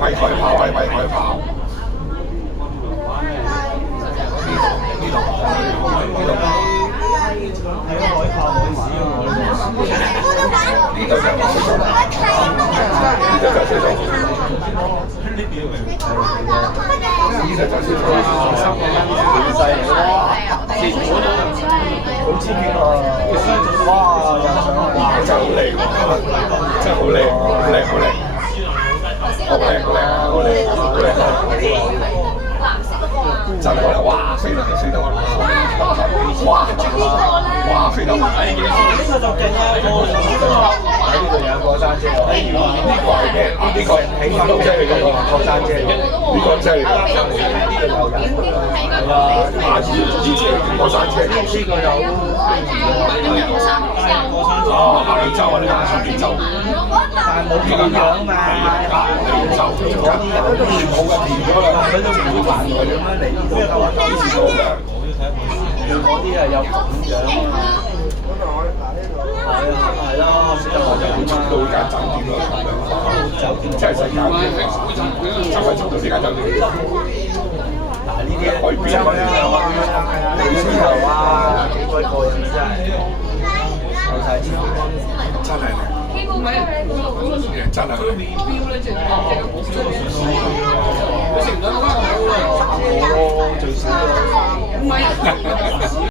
喂佢跑，喂佢跑。呢度就係水上，呢度就係水上。呢度就係水上。犀利哇！好刺激啊！哇！真係好靚喎！真係好靚，好靚，好靚，好靚，好靚，好靚，好靚！真係好靚！哇！飛得飛得哇！哇！飛得！呢個就勁啦！呢度有過山車喎！呢個係咩？呢個係起碼都車嚟㗎喎！過山車，呢個車嚟㗎。呢度有人。係啊！以前過山車，呢個有。哦，下美洲啊！你講下美洲。但係冇咁樣嘛。美洲嗰啲人都填好嘅，填咗啦，佢都唔會還來咁樣嚟呢度㗎嘛。以前冇㗎。佢嗰啲係有咁樣啊。係咯，先得我就會出到間酒店咯，酒店真係世界嘅7分鐘到呢間酒店。嗱呢啲海邊啊，你之後啊，幾鬼過癮真係，有晒錢，真係靚，真係靚。3個咯，最少都。